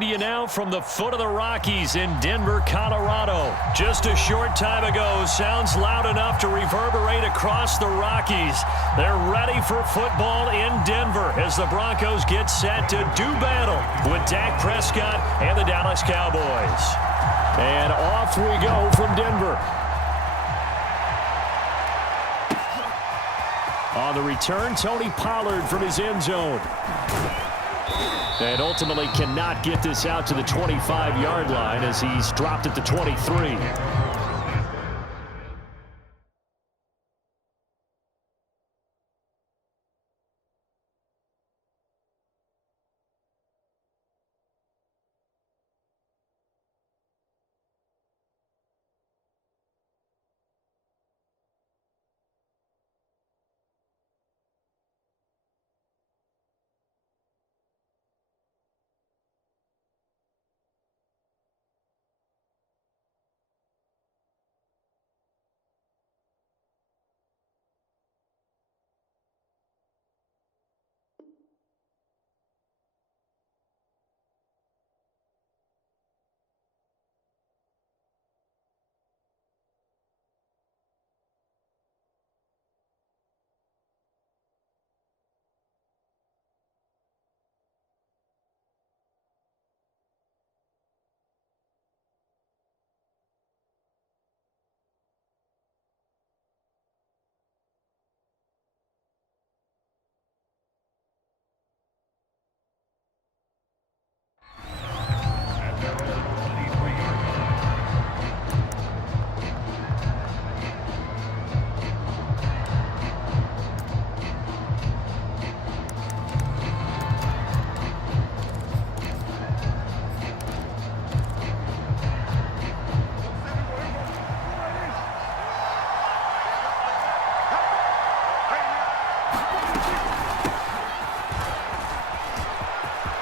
to you now from the foot of the Rockies in Denver, Colorado. Just a short time ago, sounds loud enough to reverberate across the Rockies. They're ready for football in Denver as the Broncos get set to do battle with Dak Prescott and the Dallas Cowboys. And off we go from Denver. On the return, Tony Pollard from his end zone. And ultimately cannot get this out to the 25-yard line as he's dropped at the 23.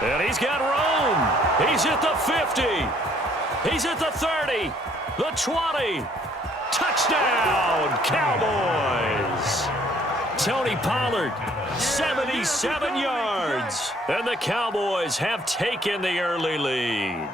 And he's got room. He's at the 50. He's at the 30. The 20. Touchdown, Cowboys. Tony Pollard, 77 yards. And the Cowboys have taken the early lead.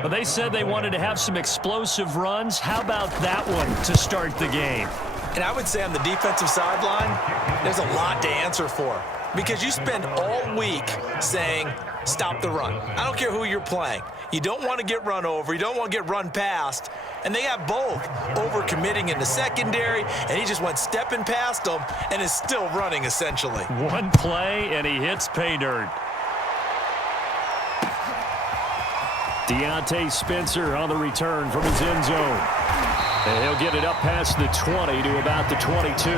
Well, they said they wanted to have some explosive runs. How about that one to start the game? And I would say on the defensive sideline, there's a lot to answer for. Because you spend all week saying, stop the run. I don't care who you're playing. You don't want to get run over. You don't want to get run past. And they have both overcommitting in the secondary, and he just went stepping past them and is still running, essentially. One play, and he hits pay dirt. Deontay Spencer on the return from his end zone. And he'll get it up past the 20 to about the 22.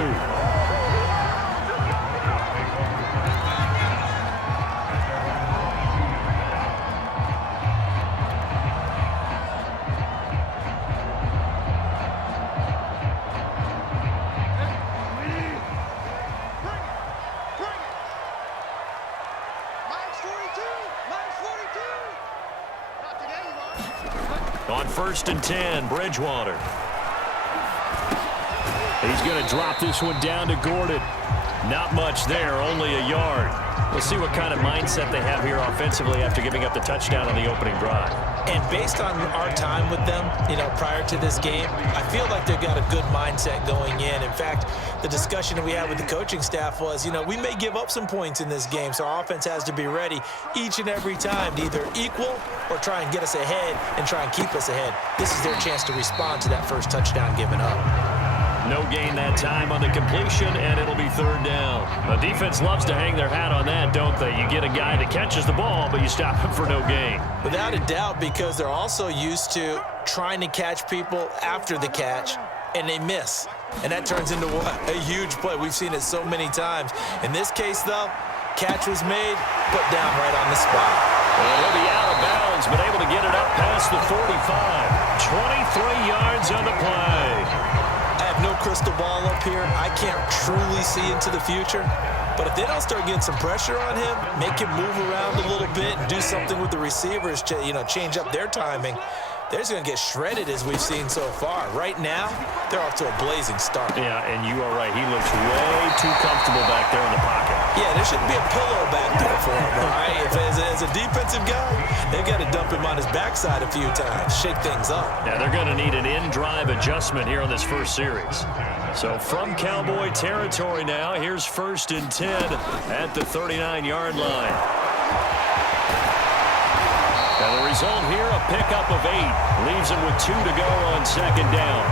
On 1st and 10, Bridgewater. He's going to drop this one down to Gordon. Not much there, only a yard. We'll see what kind of mindset they have here offensively after giving up the touchdown on the opening drive. And based on our time with them, prior to this game, I feel like they've got a good mindset going in. In fact, the discussion that we had with the coaching staff was, we may give up some points in this game, so our offense has to be ready each and every time to either equal or try and get us ahead and try and keep us ahead. This is their chance to respond to that first touchdown given up. No gain that time on the completion, and it'll be 3rd down. The defense loves to hang their hat on that, don't they? You get a guy that catches the ball, but you stop him for no gain. Without a doubt, because they're also used to trying to catch people after the catch, and they miss. And that turns into what? A huge play. We've seen it so many times. In this case, though, catch was made, put down right on the spot. And he'll be out of bounds, but able to get it up past the 45. 23 yards on the play. No crystal ball up here. I can't truly see into the future. But if they don't start getting some pressure on him, make him move around a little bit and do something with the receivers, change up their timing, they're just going to get shredded as we've seen so far. Right now, they're off to a blazing start. Yeah, and you are right. He looks way too comfortable back there in the pocket. Yeah, there shouldn't be a pillow back there for him, all right? If as a defensive guy, they've got to dump him on his backside a few times, shake things up. Yeah, they're going to need an in-drive adjustment here on this first series. So from Cowboy territory now, here's 1st and 10 at the 39-yard line. And the result here, a pickup of 8. Leaves him with 2 to go on 2nd down.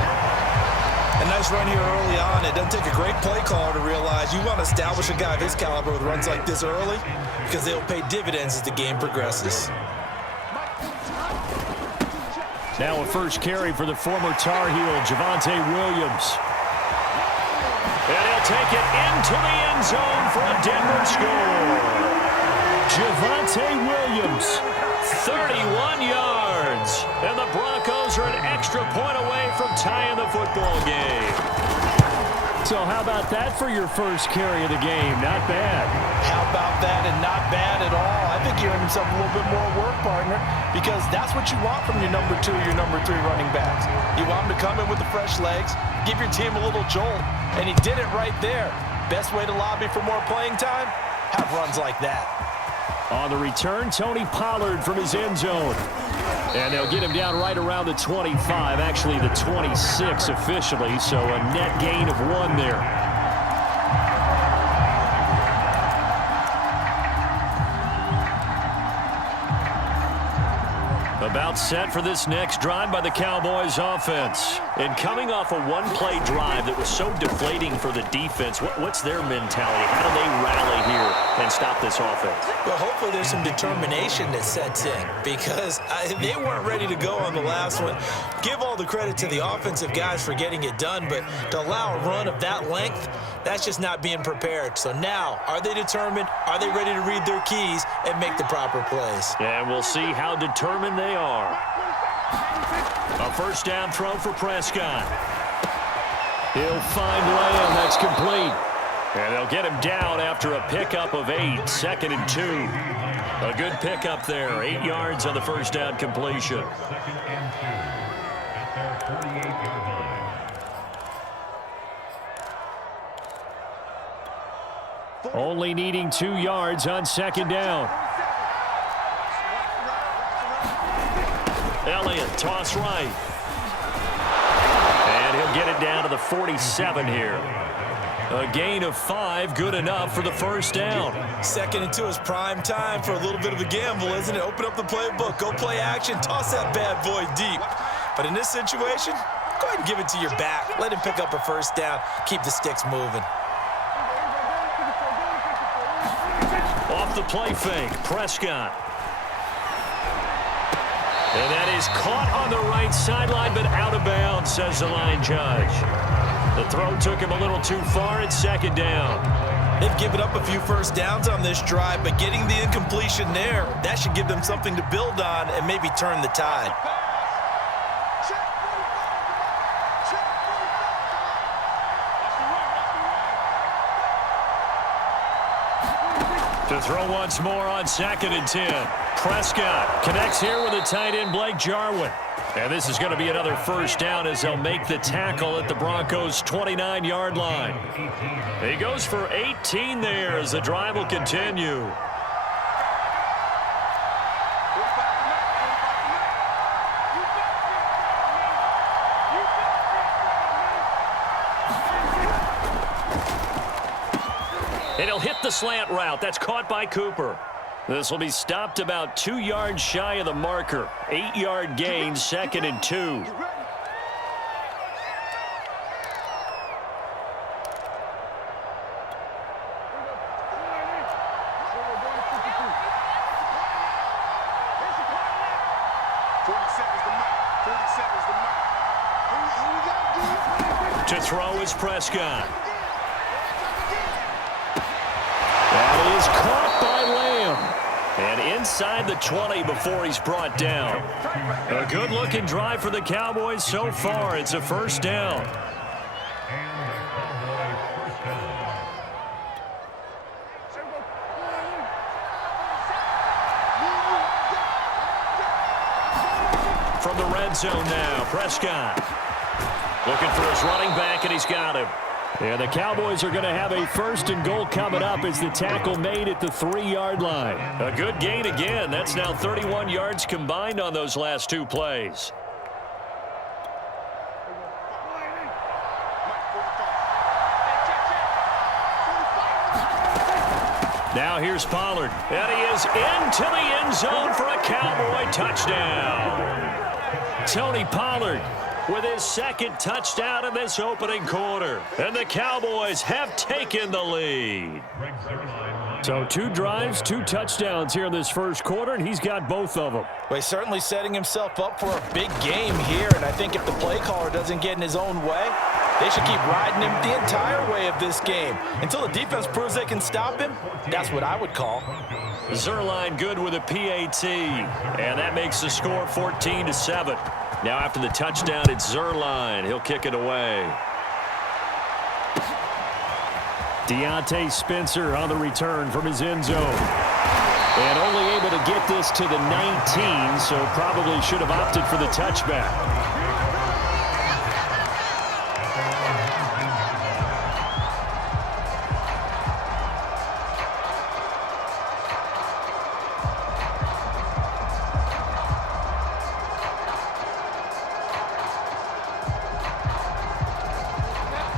A nice run here early on. It doesn't take a great play caller to realize you want to establish a guy of his caliber with runs like this early because they'll pay dividends as the game progresses. Now a first carry for the former Tar Heel, Javonte Williams. And he'll take it into the end zone for a Denver score. Javonte Williams, 31 yards. And the Broncos are an extra point away from tying the football game. So how about that for your first carry of the game? Not bad. How about that, and not bad at all. I think he earned himself a little bit more work, partner, because that's what you want from your number 2, your number 3 running backs. You want him to come in with the fresh legs, give your team a little jolt, and he did it right there. Best way to lobby for more playing time? Have runs like that. On the return, Tony Pollard from his end zone. And they'll get him down right around the 25, actually the 26 officially, so a net gain of 1 there. About set for this next drive by the Cowboys offense. And coming off a one-play drive that was so deflating for the defense, what's their mentality? How do they rally here and stop this offense? Well, hopefully there's some determination that sets in because they weren't ready to go on the last one. Give all the credit to the offensive guys for getting it done, but to allow a run of that length, that's just not being prepared. So now, are they determined? Are they ready to read their keys and make the proper plays? And we'll see how determined they are. A first down throw for Prescott. He'll find Lamb. That's complete. And they'll get him down after a pickup of 8. 2nd and 2. A good pickup there. 8 yards on the first down completion. Only needing 2 yards on 2nd down. Elliott, toss right. And he'll get it down to the 47 here. A gain of 5, good enough for the first down. 2nd and 2 is prime time for a little bit of a gamble, isn't it? Open up the playbook, go play action, toss that bad boy deep. But in this situation, go ahead and give it to your back. Let him pick up a first down, keep the sticks moving. Off the play fake, Prescott. And that is caught on the right sideline, but out of bounds, says the line judge. The throw took him a little too far. It's 2nd down. They've given up a few first downs on this drive, but getting the incompletion there, that should give them something to build on and maybe turn the tide. To throw once more on 2nd and 10. Prescott connects here with the tight end Blake Jarwin. And this is going to be another first down as they'll make the tackle at the Broncos' 29-yard line. He goes for 18 there as the drive will continue. And he'll hit the slant route. That's caught by Cooper. This will be stopped about 2 yards shy of the marker. 8-yard gain, 2nd and 2. To throw is Prescott. That is caught by Lamb. And inside the 20 before he's brought down. A good-looking drive for the Cowboys so far. It's a first down. From the red zone now, Prescott. Looking for his running back, and he's got him. And the Cowboys are going to have a 1st and goal coming up as the tackle made at the 3-yard line. A good gain again. That's now 31 yards combined on those last 2 plays. Now here's Pollard. And he is into the end zone for a Cowboy touchdown. Tony Pollard with his 2nd touchdown in this opening quarter. And the Cowboys have taken the lead. So 2 drives, 2 touchdowns here in this first quarter, and he's got both of them. Well, he's certainly setting himself up for a big game here, and I think if the play caller doesn't get in his own way, they should keep riding him the entire way of this game. Until the defense proves they can stop him, that's what I would call. Zuerlein good with a PAT, and that makes the score 14-7. Now after the touchdown, it's Zuerlein. He'll kick it away. Deontay Spencer on the return from his end zone. And only able to get this to the 19, so probably should have opted for the touchback.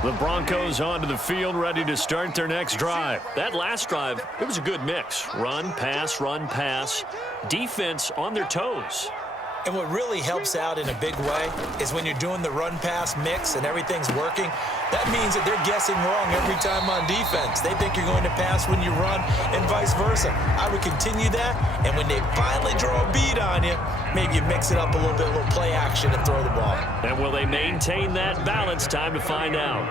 The Broncos onto the field, ready to start their next drive. That last drive, it was a good mix. Run, pass, defense on their toes. And what really helps out in a big way is when you're doing the run-pass mix and everything's working, that means that they're guessing wrong every time on defense. They think you're going to pass when you run and vice versa. I would continue that, and when they finally draw a bead on you, maybe you mix it up a little bit, a little play action and throw the ball. And will they maintain that balance? Time to find out.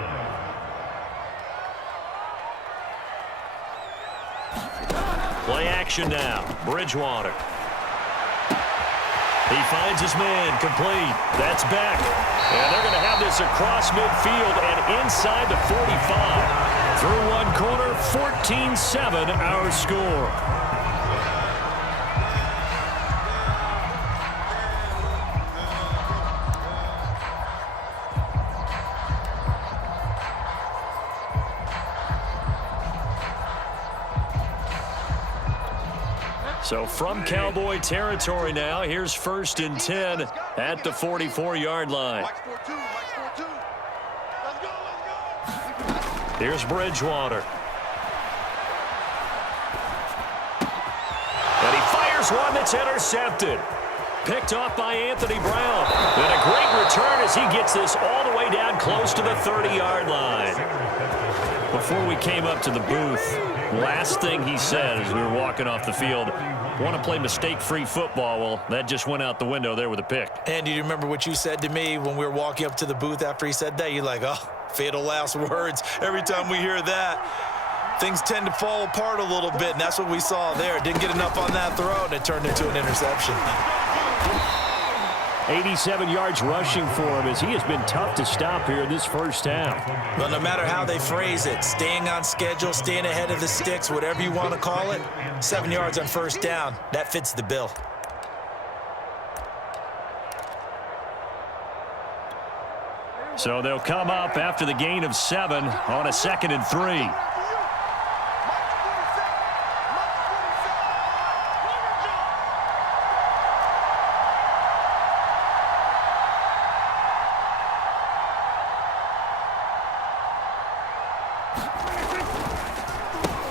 Play action now. Bridgewater. He finds his man, complete. That's back. And they're going to have this across midfield and inside the 45. Through one quarter, 14-7 our score. So from Cowboy territory now, here's 1st and 10 at the 44-yard line. Here's Bridgewater. And he fires one that's intercepted. Picked off by Anthony Brown. And a great return as he gets this all the way down close to the 30-yard line. Before we came up to the booth, last thing he said as we were walking off the field, want to play mistake-free football. Well, that just went out the window there with a pick. And do you remember what you said to me when we were walking up to the booth after he said that? You're like, oh, fatal last words. Every time we hear that, things tend to fall apart a little bit, and that's what we saw there. Didn't get enough on that throw, and it turned into an interception. 87 yards rushing for him as he has been tough to stop here in this first half. Well, no matter how they phrase it, staying on schedule, staying ahead of the sticks, whatever you want to call it, 7 yards on first down, that fits the bill. So they'll come up after the gain of 7 on a 2nd and 3.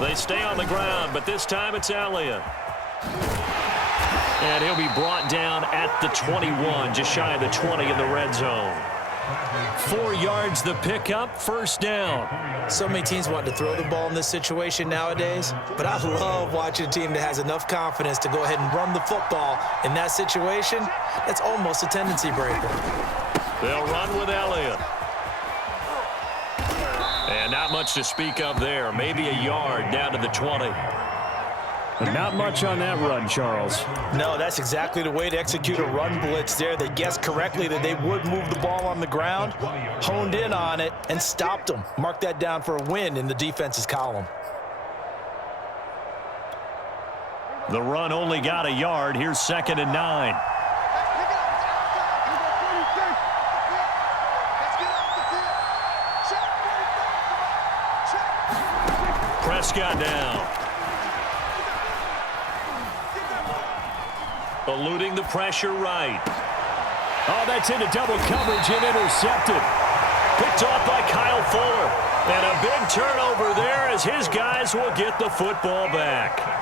They stay on the ground, but this time it's Elliott. And he'll be brought down at the 21, just shy of the 20 in the red zone. 4 yards the pickup, first down. So many teams want to throw the ball in this situation nowadays, but I love watching a team that has enough confidence to go ahead and run the football in that situation. That's almost a tendency breaker. They'll run with Elliott. And not much to speak of there. Maybe a yard down to the 20. But not much on that run, Charles. No, that's exactly the way to execute a run blitz there. They guessed correctly that they would move the ball on the ground, honed in on it, and stopped them. Mark that down for a win in the defense's column. The run only got a yard. Here's 2nd and 9. Prescott down. Eluding the pressure right. Oh, that's into double coverage and intercepted. Picked off by Kyle Fuller. And a big turnover there as his guys will get the football back.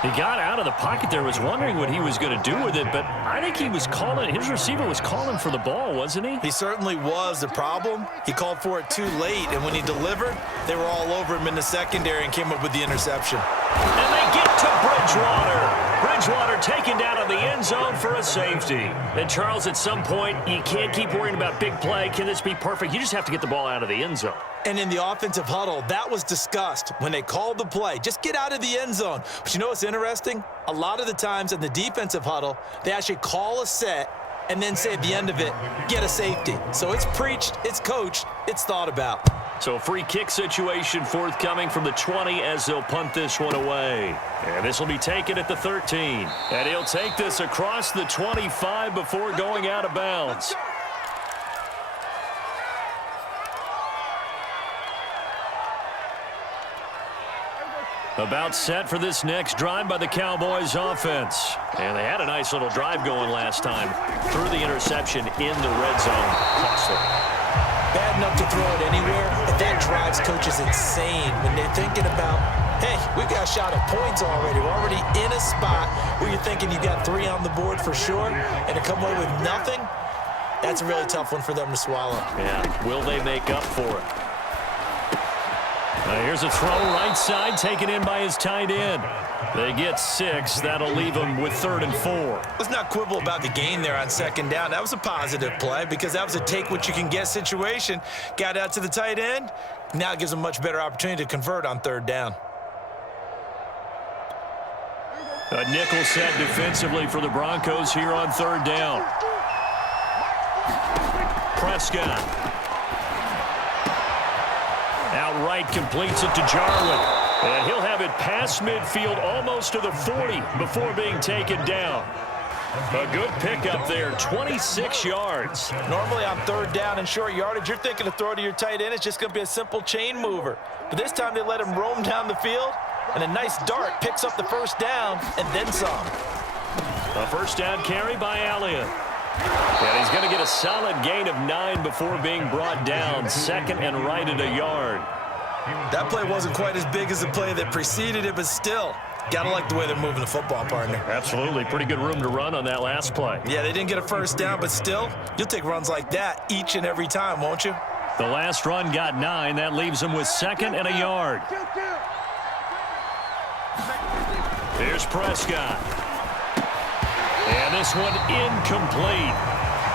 He got out of the pocket there, was wondering what he was going to do with it, but I think he was calling, his receiver was calling for the ball, wasn't he? He certainly was. The problem, he called for it too late, and when he delivered, they were all over him in the secondary and came up with the interception. And they get to Bridgewater. Bridgewater taken down in the end zone for a safety. And Charles, at some point, you can't keep worrying about big play. Can this be perfect? You just have to get the ball out of the end zone. And in the offensive huddle, that was discussed when they called the play. Just get out of the end zone. But you know what's interesting? A lot of the times in the defensive huddle, they actually call a set and then say at the end of it, get a safety. So it's preached, it's coached, it's thought about. So a free kick situation forthcoming from the 20 as they'll punt this one away. And this will be taken at the 13. And he'll take this across the 25 before going out of bounds. About set for this next drive by the Cowboys offense. And they had a nice little drive going last time. Threw the interception in the red zone. Costly. Bad enough to throw it anywhere, but that drives coaches insane when they're thinking about, hey, we've got a shot at points already. We're already in a spot where you're thinking you got 3 on the board for sure, and to come away with nothing, that's a really tough one for them to swallow. Yeah, will they make up for it? Here's a throw right side taken in by his tight end. They get 6. That'll leave them with 3rd and 4. Let's not quibble about the gain there on 2nd down. That was a positive play because that was a take-what-you-can-get situation. Got out to the tight end. Now it gives them a much better opportunity to convert on 3rd down. A nickel set defensively for the Broncos here on 3rd down. Prescott. Outright completes it to Jarwin. And he'll have it past midfield almost to the 40 before being taken down. A good pickup there, 26 yards. Normally on 3rd down and short yardage, you're thinking to throw to your tight end. It's just going to be a simple chain mover. But this time they let him roam down the field, and a nice dart picks up the 1st down and then some. A 1st down carry by Elliott. And he's going to get a solid gain of 9 before being brought down. 2nd and right at a yard. That play wasn't quite as big as the play that preceded it, but still, got to like the way they're moving the football, partner. Absolutely. Pretty good room to run on that last play. Yeah, they didn't get a 1st down, but still, you'll take runs like that each and every time, won't you? The last run got 9. That leaves them with 2nd and a yard. Here's Prescott. And this one incomplete.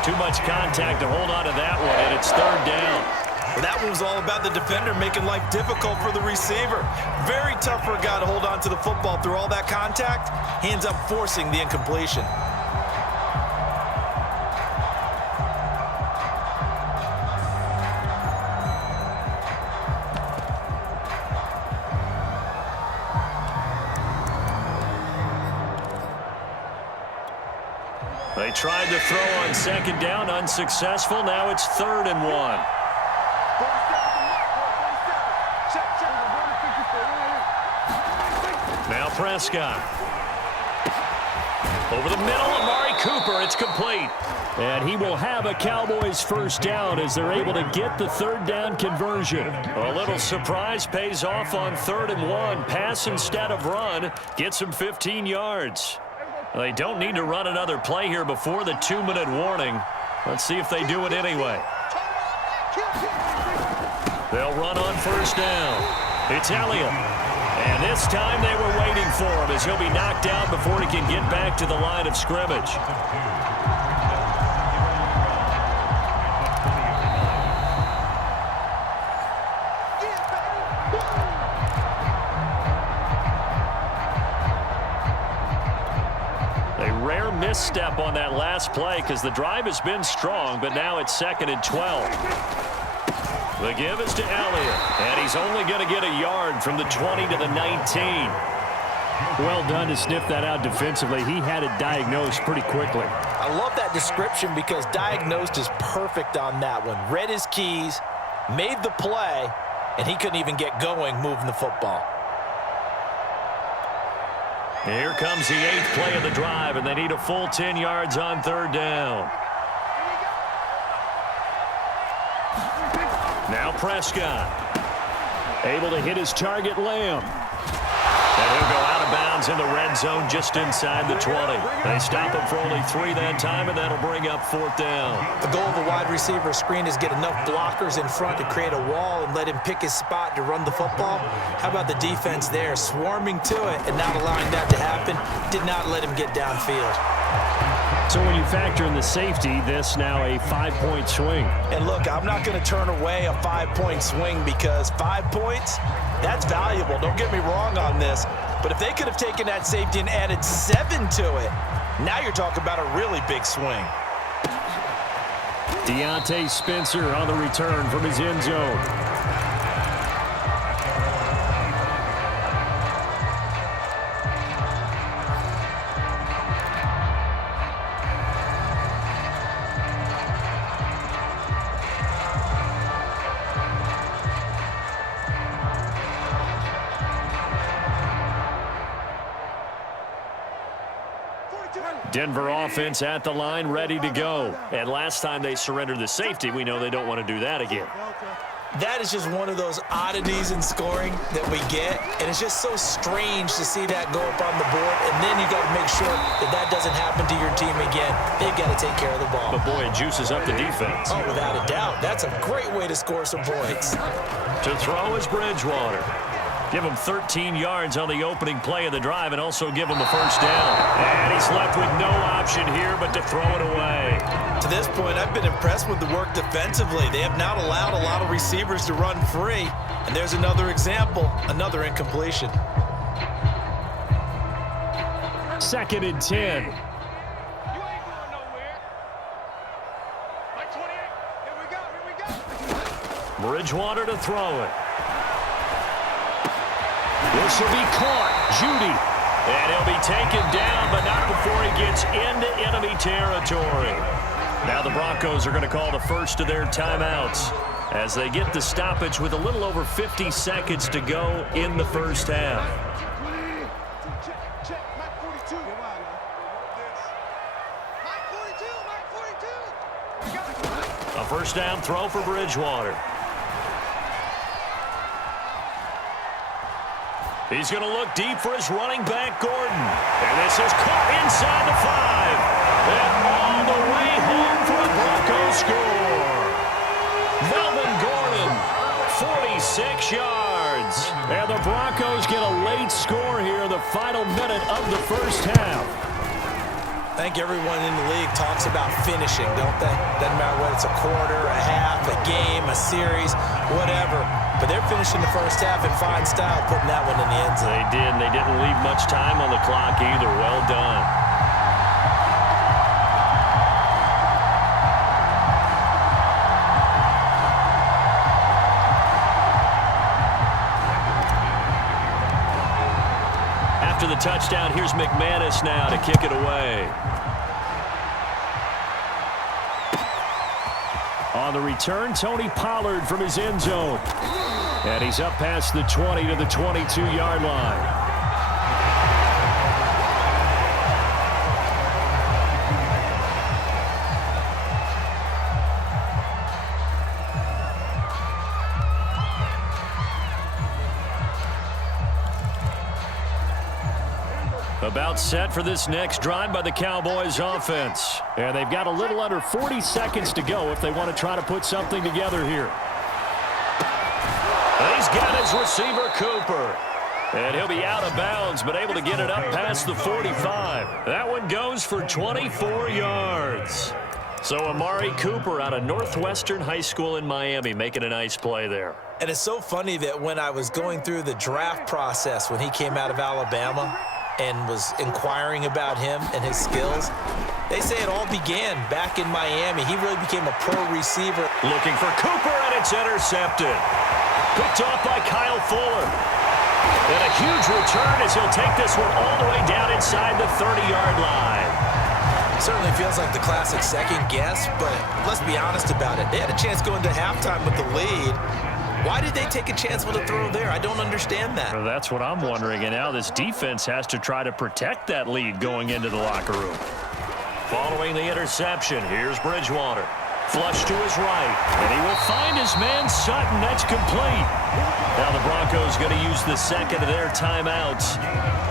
Too much contact to hold on to that one, and it's 3rd down. Well, that one was all about the defender making life difficult for the receiver. Very tough for a guy to hold on to the football through all that contact. He ends up forcing the incompletion. They tried to throw on 2nd down, unsuccessful. Now it's 3rd and 1. Now Prescott. Over the middle, Amari Cooper. It's complete. And he will have a Cowboys 1st down as they're able to get the 3rd down conversion. A little surprise pays off on 3rd and 1. Pass instead of run. Gets him 15 yards. They don't need to run another play here before the 2-minute warning. Let's see if they do it anyway. They'll run on 1st down. It's Elliott. And this time they were waiting for him as he'll be knocked down before he can get back to the line of scrimmage. Misstep on that last play because the drive has been strong, but now it's 2nd and 12. The give is to Elliott, and he's only going to get a yard from the 20 to the 19. Well done to sniff that out defensively. He had it diagnosed pretty quickly. I love that description because diagnosed is perfect on that one. Read his keys, made the play, and he couldn't even get going moving the football. Here comes the 8th play of the drive, and they need a full 10 yards on 3rd down. Now Prescott. Able to hit his target, Lamb. And he'll go out of bounds in the red zone just inside the 20. They stop him for only 3 that time, and that'll bring up 4th down. The goal of a wide receiver screen is get enough blockers in front to create a wall and let him pick his spot to run the football. How about the defense there, swarming to it and not allowing that to happen? Did not let him get downfield. So when you factor in the safety, this now a 5-point swing. And look, I'm not going to turn away a 5-point swing because 5 points, that's valuable. Don't get me wrong on this. But if they could have taken that safety and added 7 to it, now you're talking about a really big swing. Deontay Spencer on the return from his end zone. Denver offense at the line, ready to go. And last time they surrendered the safety, we know they don't want to do that again. That is just one of those oddities in scoring that we get, and it's just so strange to see that go up on the board, and then you got to make sure that that doesn't happen to your team again. They've got to take care of the ball. But boy, it juices up the defense. Oh, without a doubt. That's a great way to score some points. To throw is Bridgewater. Give him 13 yards on the opening play of the drive and also give him a 1st down. And he's left with no option here but to throw it away. To this point, I've been impressed with the work defensively. They have not allowed a lot of receivers to run free. And there's another example, another incompletion. 2nd and 10. Bridgewater to throw it. This will be caught. Judy. And he'll be taken down, but not before he gets into enemy territory. Now the Broncos are going to call the first of their timeouts as they get the stoppage with a little over 50 seconds to go in the 1st half. A 1st down throw for Bridgewater. He's going to look deep for his running back, Gordon. And this is caught inside the 5. And all the way home for a Broncos score. Melvin Gordon, 46 yards. And the Broncos get a late score here, the final minute of the 1st half. I think everyone in the league talks about finishing, don't they? Doesn't matter whether it's a quarter, a half, a game, a series, whatever. But they're finishing the 1st half in fine style, putting that one in the end zone. They did, and they didn't leave much time on the clock either. Well done. After the touchdown, here's McManus now to kick it away. On the return, Tony Pollard from his end zone. And he's up past the 20 to the 22-yard line. About set for this next drive by the Cowboys offense. And they've got a little under 40 seconds to go if they want to try to put something together here. He's got his receiver, Cooper. And he'll be out of bounds, but able to get it up past the 45. That one goes for 24 yards. So Amari Cooper out of Northwestern High School in Miami making a nice play there. And it's so funny that when I was going through the draft process when he came out of Alabama and was inquiring about him and his skills, they say it all began back in Miami. He really became a pro receiver. Looking for Cooper, and it's intercepted. Picked off by Kyle Fuller. And a huge return as he'll take this one all the way down inside the 30-yard line. Certainly feels like the classic second guess, but let's be honest about it. They had a chance going to halftime with the lead, Why did they take a chance with a throw there? I don't understand that. Well, that's what I'm wondering, and now this defense has to try to protect that lead going into the locker room. Following the interception, here's Bridgewater. Flush to his right, and he will find his man Sutton. That's complete. Now the Broncos going to use the second of their timeouts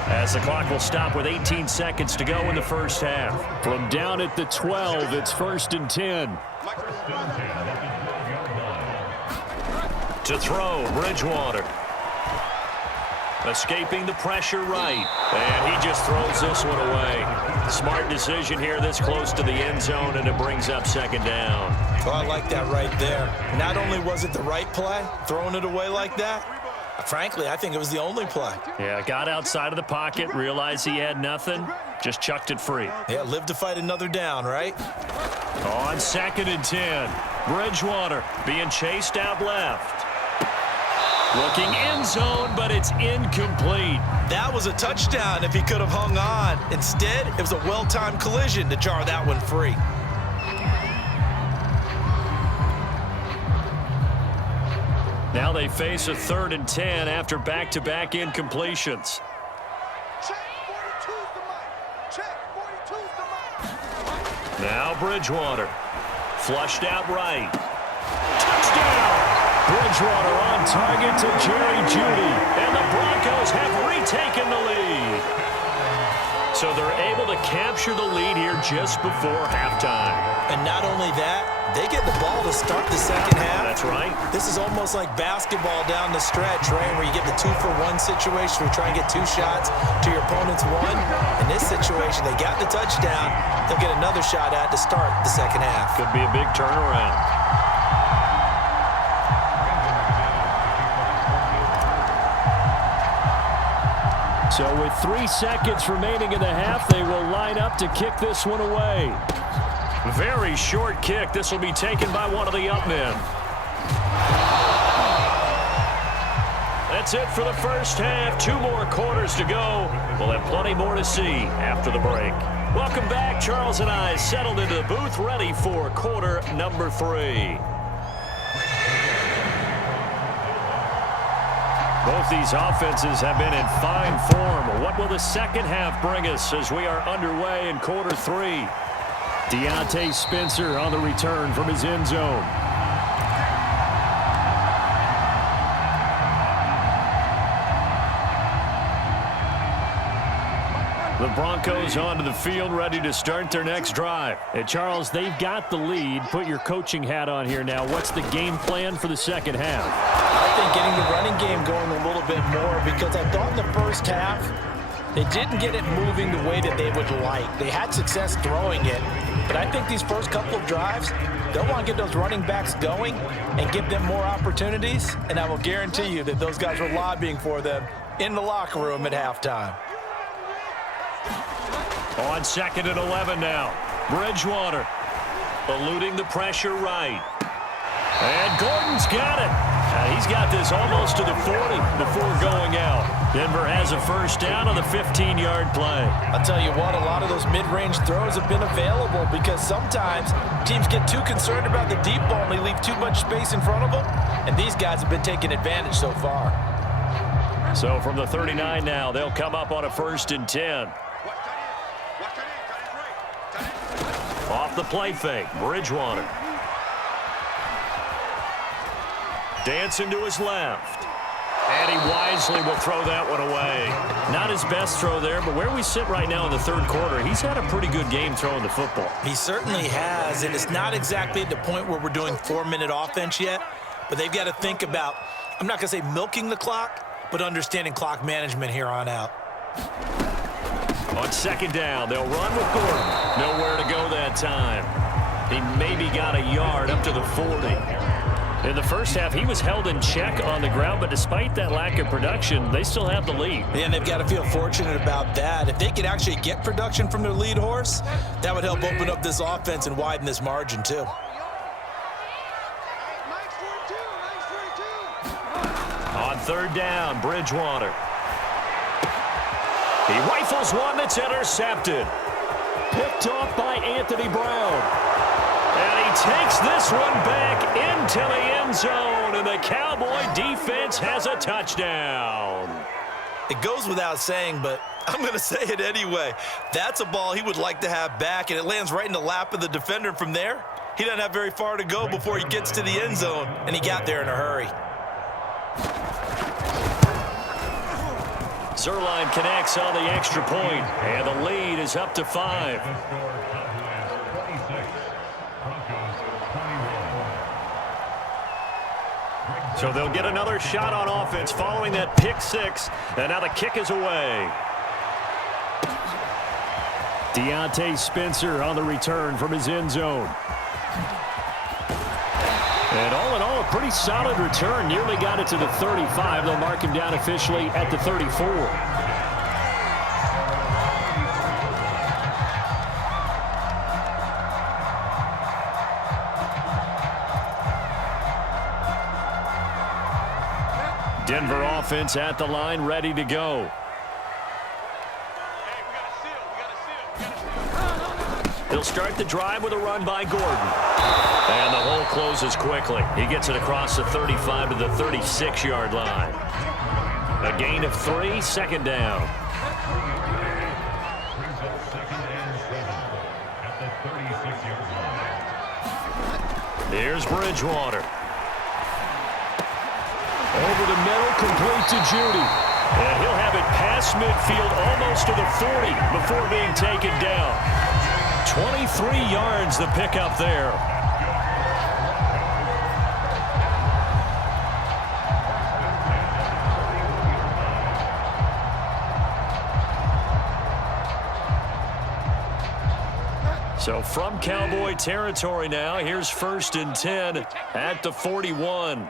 as the clock will stop with 18 seconds to go in the first half. From down at the 12, it's 1st and 10. To throw, Bridgewater. Escaping the pressure right. And he just throws this one away. Smart decision here this close to the end zone, and it brings up 2nd down. Oh, I like that right there. Not only was it the right play, throwing it away like that, frankly, I think it was the only play. Yeah, got outside of the pocket, realized he had nothing, just chucked it free. Yeah, live to fight another down, right? On 2nd and 10, Bridgewater being chased out left. Looking end zone, but it's incomplete. That was a touchdown if he could have hung on. Instead, it was a well-timed collision to jar that one free. Now they face a 3rd and 10 after back-to-back incompletions. Now Bridgewater. Flushed out right. Touchdown! Bridgewater on target to Jerry Jeudy. And the Broncos have retaken the lead. So they're able to capture the lead here just before halftime. And not only that, they get the ball to start the second half. That's right. This is almost like basketball down the stretch, right, where you get the 2-for-1 situation where you try and get 2 shots to your opponent's 1. In this situation, they got the touchdown. They'll get another shot at to start the second half. Could be a big turnaround. So with 3 seconds remaining in the half, they will line up to kick this one away. Very short kick. This will be taken by one of the up men. That's it for the first half. 2 more quarters to go. We'll have plenty more to see after the break. Welcome back. Charles and I settled into the booth, ready for quarter number 3. Both these offenses have been in fine form. What will the second half bring us as we are underway in quarter 3? Deontay Spencer on the return from his end zone. The Broncos onto the field, ready to start their next drive. And Charles, they've got the lead. Put your coaching hat on here now. What's the game plan for the second half? I think getting the running game going a little bit more, because I thought in the first half they didn't get it moving the way that they would like. They had success throwing it, but I think these first couple of drives, they'll want to get those running backs going and give them more opportunities, and I will guarantee you that those guys were lobbying for them in the locker room at halftime. On 2nd and 11 now. Bridgewater eluding the pressure right. And Gordon's got it. He's got this almost to the 40 before going out. Denver has a first down on the 15-yard play. I'll tell you what, a lot of those mid-range throws have been available because sometimes teams get too concerned about the deep ball and they leave too much space in front of them, and these guys have been taking advantage so far. So from the 39 now, they'll come up on a 1st and 10. Off the play fake, Bridgewater. Dancing to his left. And he wisely will throw that one away. Not his best throw there, but where we sit right now in the 3rd quarter, he's had a pretty good game throwing the football. He certainly has, and it's not exactly at the point where we're doing 4-minute offense yet, but they've got to think about, I'm not going to say milking the clock, but understanding clock management here on out. On 2nd down, they'll run with Gordon. Nowhere to go that time. He maybe got a yard up to the 40. In the first half, he was held in check on the ground, but despite that lack of production, they still have the lead. And they've got to feel fortunate about that. If they could actually get production from their lead horse, that would help open up this offense and widen this margin too. On 3rd down, Bridgewater. He rifles one that's intercepted. Picked off by Anthony Brown. And he takes this one back into the end zone. zone, and the Cowboy defense has a touchdown. It goes without saying, but I'm going to say it anyway. That's a ball he would like to have back, and it lands right in the lap of the defender from there. He doesn't have very far to go before he gets to the end zone, and he got there in a hurry. Zerline connects on the extra point, and the lead is up to 5. So they'll get another shot on offense following that pick 6, and now the kick is away. Deontay Spencer on the return from his end zone. And all in all, a pretty solid return. Nearly got it to the 35. They'll mark him down officially at the 34. Denver offense at the line, ready to go. He'll start the drive with a run by Gordon. And the hole closes quickly. He gets it across the 35 to the 36-yard line. A gain of 3, second down. Here's Bridgewater. Over the middle, complete to Judy. And he'll have it past midfield almost to the 40 before being taken down. 23 yards the pickup there. So from Cowboy territory now, here's 1st and 10 at the 41.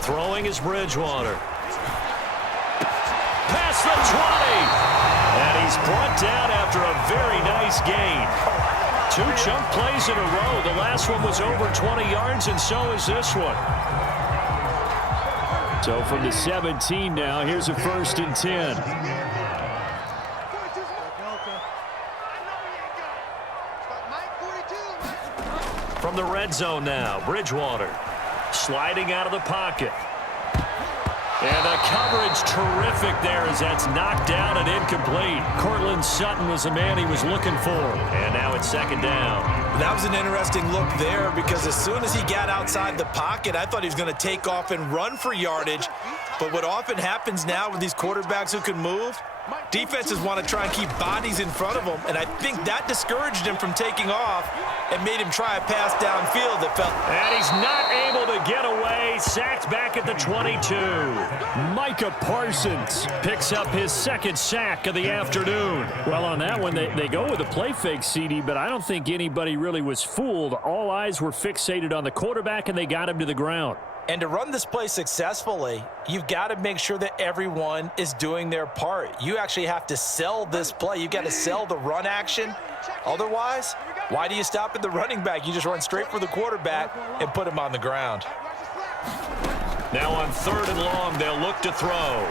Throwing is Bridgewater. Past the 20. And he's brought down after a very nice gain. 2 chunk plays in a row. The last one was over 20 yards, and so is this one. So from the 17 now, here's a 1st and 10. From the red zone now, Bridgewater. Sliding out of the pocket. And the coverage terrific there as that's knocked down and incomplete. Cortland Sutton was the man he was looking for. And now it's 2nd down. That was an interesting look there because as soon as he got outside the pocket, I thought he was going to take off and run for yardage. But what often happens now with these quarterbacks who can move, defenses want to try and keep bodies in front of them. And I think that discouraged him from taking off and made him try a pass downfield that felt. And he's not able to get away. Sacked back at the 22. Micah Parsons picks up his 2nd sack of the afternoon. Well, on that one, they go with a play fake, CD, but I don't think anybody really was fooled. All eyes were fixated on the quarterback, and they got him to the ground. And to run this play successfully, you've got to make sure that everyone is doing their part. You actually have to sell this play. You've got to sell the run action. Otherwise, why do you stop at the running back? You just run straight for the quarterback and put him on the ground. Now on 3rd and long, they'll look to throw.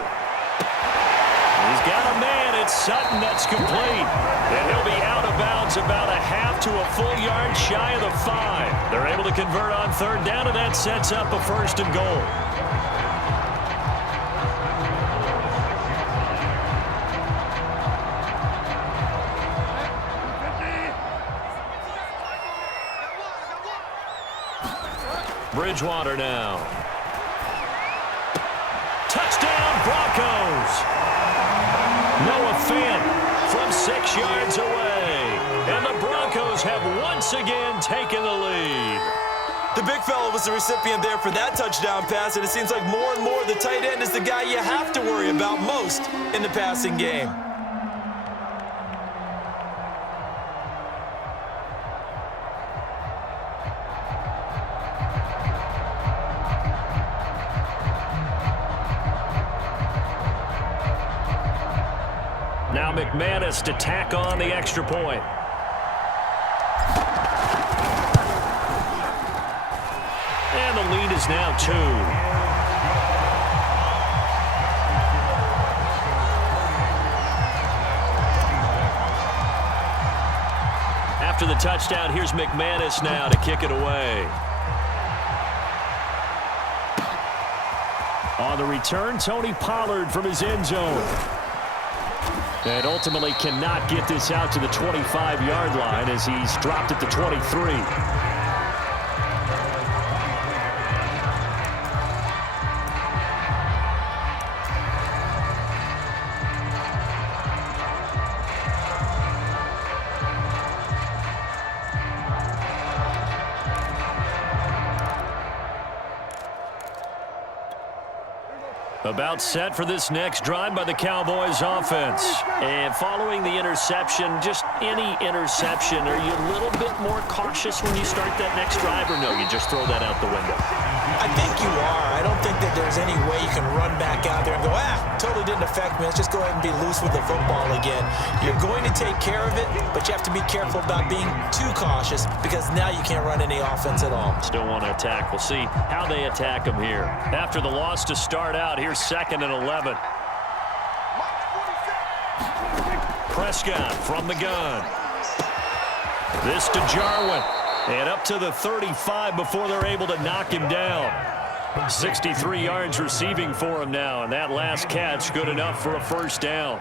He's got a man. It's Sutton that's complete. And he'll be out of bounds about a half to a full yard shy of the 5. They're able to convert on 3rd down, and that sets up a 1st and goal. Bridgewater now. Touchdown, Broncos. Noah Fant from 6 yards away. And the Broncos have once again taken the lead. The big fella was the recipient there for that touchdown pass, and it seems like more and more the tight end is the guy you have to worry about most in the passing game. Now McManus to tack on the extra point. And the lead is now 2. After After the touchdown, here's McManus now to kick it away. On the return, Tony Pollard from his end zone. And ultimately cannot get this out to the 25-yard line as he's dropped at the 23. About set for this next drive by the Cowboys offense. And following the interception, just any interception, are you a little bit more cautious when you start that next drive, or no, you just throw that out the window? I think you are. I don't think that there's any way you can run back out there and go, totally didn't affect me. Let's just go ahead and be loose with the football again. You're going to take care of it, but you have to be careful about being too cautious because now you can't run any offense at all. Still want to attack. We'll see how they attack them here. After the loss to start out, here's 2nd and 11. Prescott from the gun. This to Jarwin. And up to the 35 before they're able to knock him down. 63 yards receiving for him now, and that last catch good enough for a first down.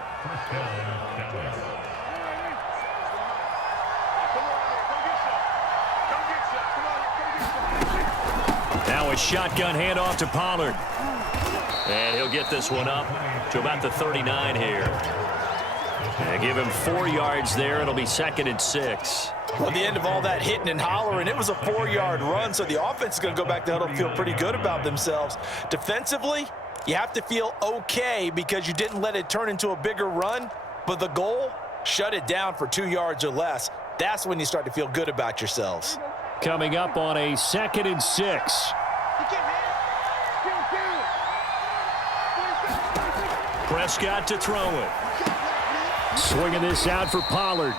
Now a shotgun handoff to Pollard. And he'll get this one up to about the 39 here. And give him 4 yards there. It'll be 2nd and 6. Well, at the end of all that hitting and hollering, it was a 4-yard run, so the offense is going to go back to huddle and feel pretty good about themselves. Defensively, you have to feel okay because you didn't let it turn into a bigger run, but the goal, shut it down for 2 yards or less. That's when you start to feel good about yourselves. Coming up on a 2nd and 6. Prescott to throw it. Swinging this out for Pollard.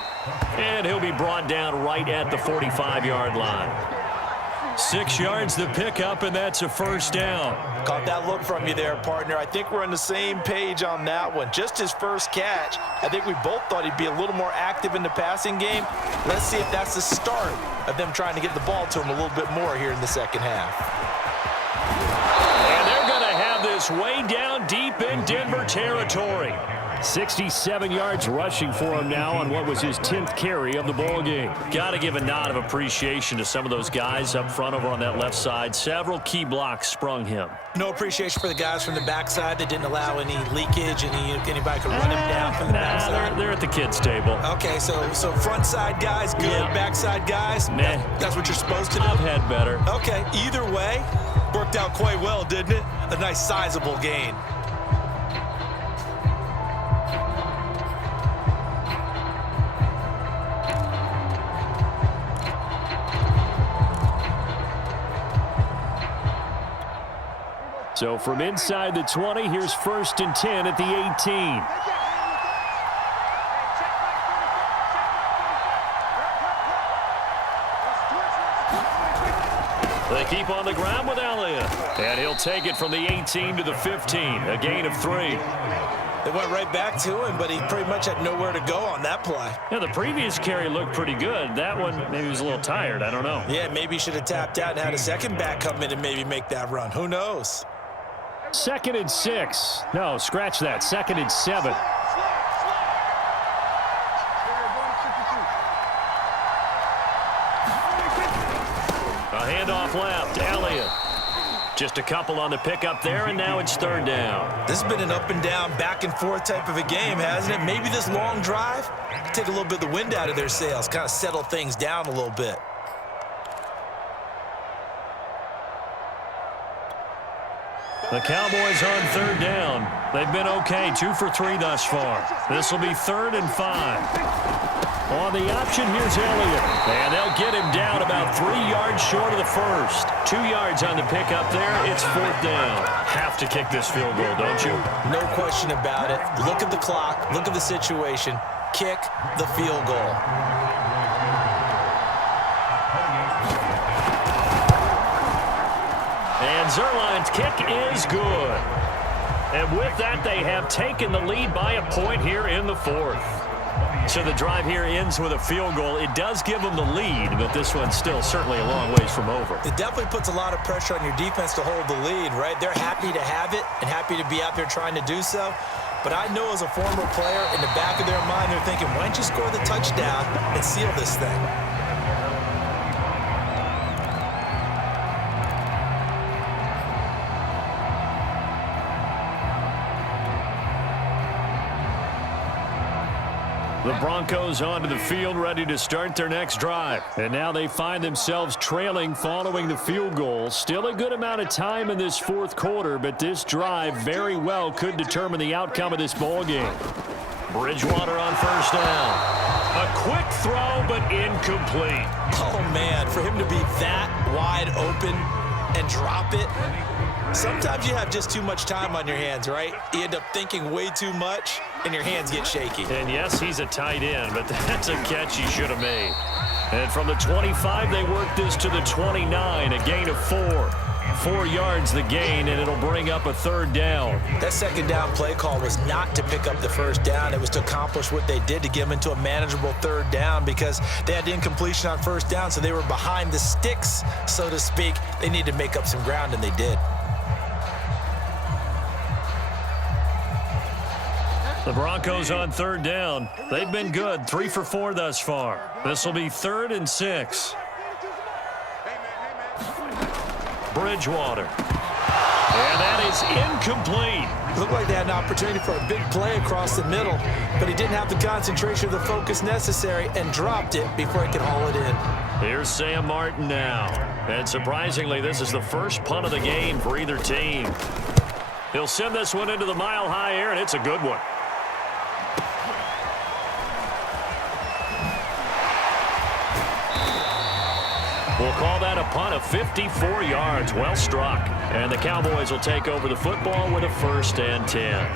And he'll be brought down right at the 45-yard line. 6 yards the pickup, and that's a first down. Caught that look from you there, partner. I think we're on the same page on that one. Just his first catch. I think we both thought he'd be a little more active in the passing game. Let's see if that's the start of them trying to get the ball to him a little bit more here in the second half. And they're going to have this way down deep in Denver territory. 67 yards rushing for him now on what was his 10th carry of the ball game. Got to give a nod of appreciation to some of those guys up front over on that left side. Several key blocks sprung him. No appreciation for the guys from the backside that didn't allow any leakage, anybody could run him down from the backside. They're at the kids' table. Okay, so front side guys, good. Yeah. Backside guys, nah. That's what you're supposed to do? I've had better. Okay, either way, worked out quite well, didn't it? A nice sizable gain. So from inside the 20, here's 1st and 10 at the 18. They keep on the ground with Elliott. And he'll take it from the 18 to the 15. A gain of 3. They went right back to him, but he pretty much had nowhere to go on that play. Yeah, the previous carry looked pretty good. That one, maybe he was a little tired. I don't know. Yeah, maybe he should have tapped out and had a second back come in and maybe make that run. Who knows? 2nd and 6. No, scratch that. 2nd and 7. A handoff left. Elliott. Just a couple on the pickup there, and now it's 3rd down. This has been an up and down, back and forth type of a game, hasn't it? Maybe this long drive take a little bit of the wind out of their sails, kind of settle things down a little bit. The Cowboys on 3rd down. They've been okay, 2 for 3 thus far. This will be 3rd and 5. On the option, here's Elliott. And they'll get him down about 3 yards short of the first. 2 yards on the pickup there. It's 4th down. Have to kick this field goal, don't you? No question about it. Look at the clock. Look at the situation. Kick the field goal. And Zerline's kick is good. And with that, they have taken the lead by a point here in the 4th. So the drive here ends with a field goal. It does give them the lead, but this one's still certainly a long ways from over. It definitely puts a lot of pressure on your defense to hold the lead, right? They're happy to have it and happy to be out there trying to do so. But I know as a former player, in the back of their mind, they're thinking, why don't you score the touchdown and seal this thing? The Broncos onto the field, ready to start their next drive. And now they find themselves trailing following the field goal. Still a good amount of time in this fourth quarter, but this drive very well could determine the outcome of this ball game. Bridgewater on first down. A quick throw, but incomplete. Oh, man, for him to be that wide open and drop it. Sometimes you have just too much time on your hands, right? You end up thinking way too much, and your hands get shaky. And yes, he's a tight end, but that's a catch he should have made. And from the 25, they work this to the 29, a gain of 4. 4 yards the gain, and it'll bring up a third down. That second down play call was not to pick up the first down. It was to accomplish what they did, to get them into a manageable third down, because they had the incompletion on first down, so they were behind the sticks, so to speak. They needed to make up some ground, and they did. The Broncos on third down. They've been good, 3 for 4 thus far. This will be 3rd and 6. Bridgewater. And that is incomplete. Looked like they had an opportunity for a big play across the middle, but he didn't have the concentration or the focus necessary and dropped it before he could haul it in. Here's Sam Martin now. And surprisingly, this is the first punt of the game for either team. He'll send this one into the mile-high air, and it's a good one. We'll call that a punt of 54 yards. Well struck. And the Cowboys will take over the football with a 1st and 10.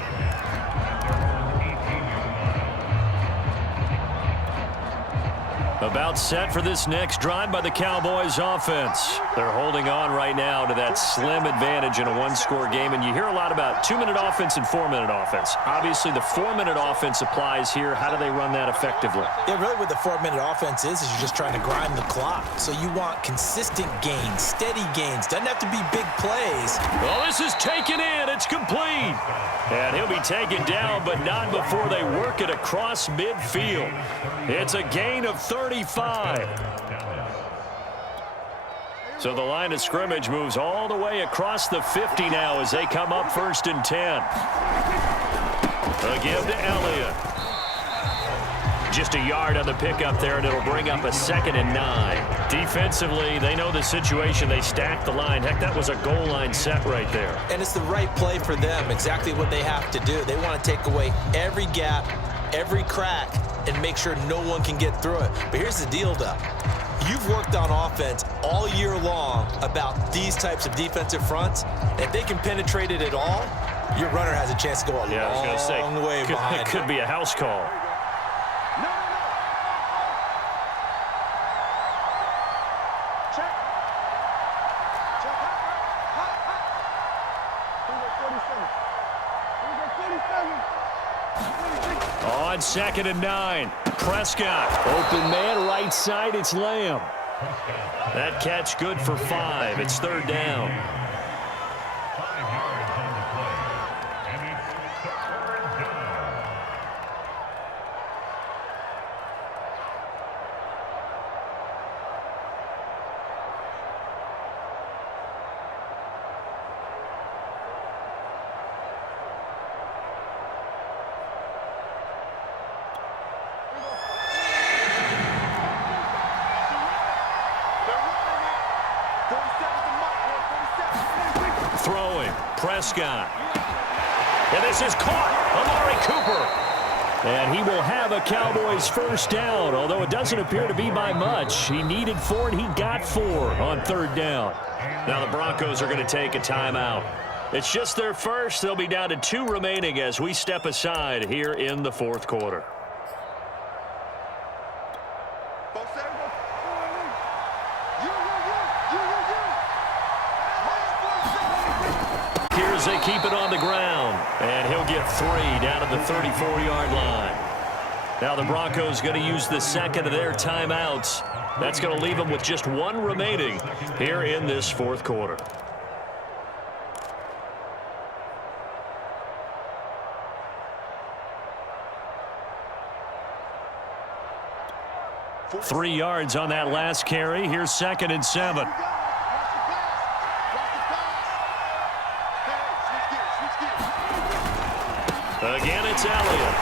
About set for this next drive by the Cowboys offense. They're holding on right now to that slim advantage in a one-score game, and you hear a lot about 2-minute offense and 4-minute offense. Obviously, the 4-minute offense applies here. How do they run that effectively? Yeah, really what the 4-minute offense is you're just trying to grind the clock. So you want consistent gains, steady gains. Doesn't have to be big plays. Well, this is taken in. It's complete. And he'll be taken down, but not before they work it across midfield. It's a gain of 35. So the line of scrimmage moves all the way across the 50 now as they come up 1st and 10. A give to Elliott. Just a yard on the pickup there, and it'll bring up a 2nd and 9. Defensively, they know the situation. They stack the line. Heck, that was a goal line set right there. And it's the right play for them, exactly what they have to do. They want to take away every gap, every crack, and make sure no one can get through it. But here's the deal, though. You've worked on offense all year long about these types of defensive fronts. If they can penetrate it at all, your runner has a chance to go a long way behind. It could be a house call. On 2nd and 9, Prescott. Open man, right side, it's Lamb. That catch good for 5. It's 3rd down. Throwing, Prescott. And this is caught. Amari Cooper. And he will have a Cowboys 1st down, although it doesn't appear to be by much. He needed 4, and he got 4 on 3rd down. Now the Broncos are going to take a timeout. It's just their first. They'll be down to 2 remaining as we step aside here in the 4th quarter. As they keep it on the ground, and he'll get 3 down at the 34-yard line. Now the Broncos going to use the second of their timeouts. That's going to leave them with just one remaining here in this fourth quarter. Three yards on that last carry. Here's 2nd and 7. Again, it's Elliott.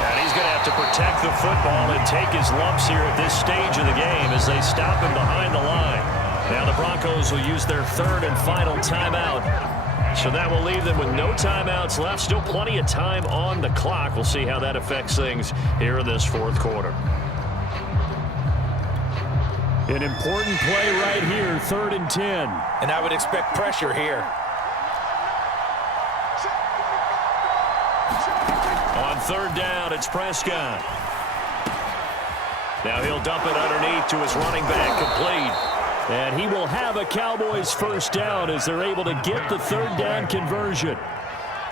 And he's going to have to protect the football and take his lumps here at this stage of the game as they stop him behind the line. Now the Broncos will use their third and final timeout. So that will leave them with no timeouts left. Still plenty of time on the clock. We'll see how that affects things here in this fourth quarter. An important play right here, 3rd and 10. And I would expect pressure here. On 3rd down, it's Prescott. Now he'll dump it underneath to his running back, complete. And he will have a Cowboys first down as they're able to get the 3rd down conversion.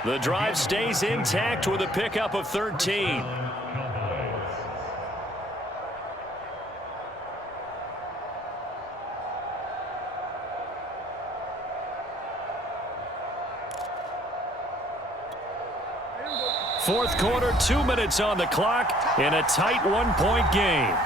The drive stays intact with a pickup of 13. Fourth quarter, 2 minutes on the clock in a tight one-point game.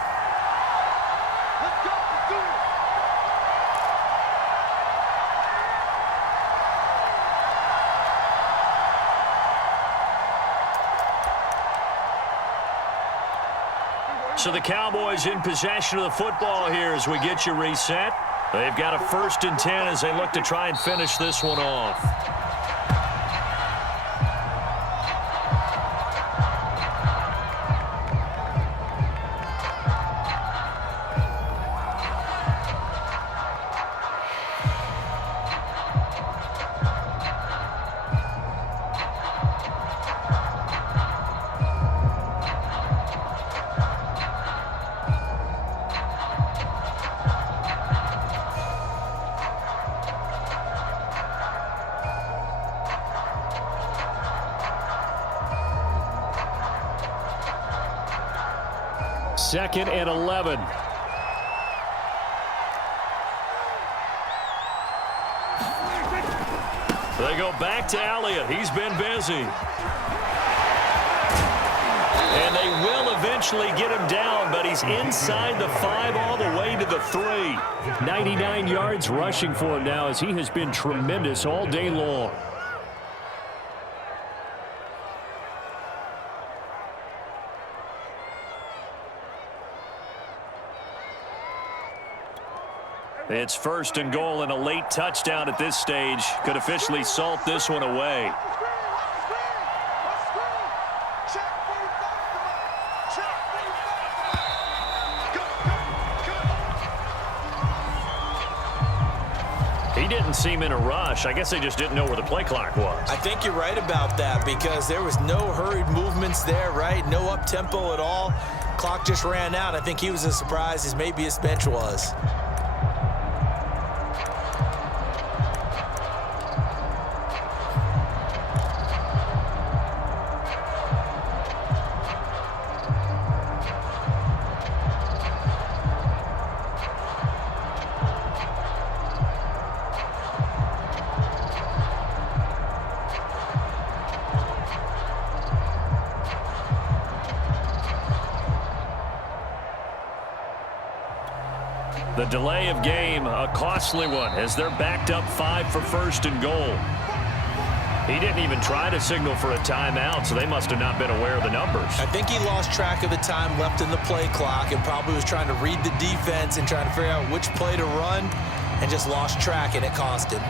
So the Cowboys in possession of the football here as we get you reset. They've got a 1st and 10 as they look to try and finish this one off. Second and 11. They go back to Elliott. He's been busy. And they will eventually get him down, but he's inside the 5 all the way to the 3. 99 yards rushing for him now as he has been tremendous all day long. It's 1st and goal and a late touchdown at this stage. Could officially salt this one away. He didn't seem in a rush. I guess they just didn't know where the play clock was. I think you're right about that because there was no hurried movements there, right? No up-tempo at all. Clock just ran out. I think he was as surprised as maybe his bench was. The delay of game, a costly one, as they're backed up 5 for 1st and goal. He didn't even try to signal for a timeout, so they must have not been aware of the numbers. I think he lost track of the time left in the play clock and probably was trying to read the defense and trying to figure out which play to run and just lost track, and it cost him.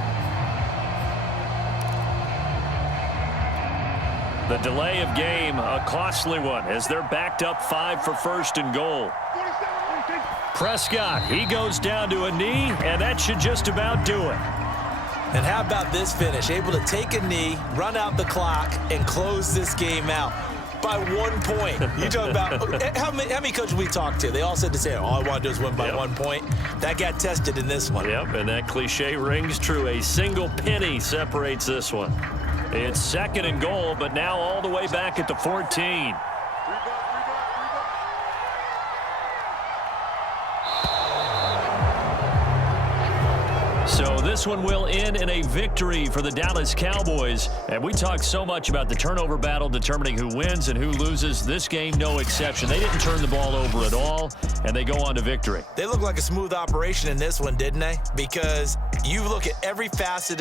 The delay of game, a costly one, as they're backed up 5 for 1st and goal. Prescott, he goes down to a knee, and that should just about do it. And how about this finish? Able to take a knee, run out the clock, and close this game out by 1 point. You talk about how many coaches we talked to? They all said the same. All I want to do is win by 1 point. That got tested in this one. Yep, and that cliche rings true. A single penny separates this one. It's 2nd and goal, but now all the way back at the 14. this one will end in a victory for the Dallas Cowboys. And we talked so much about the turnover battle determining who wins and who loses. This game, no exception. They didn't turn the ball over at all, and they go on to victory. They look like a smooth operation in this one, didn't they? Because you look at every facet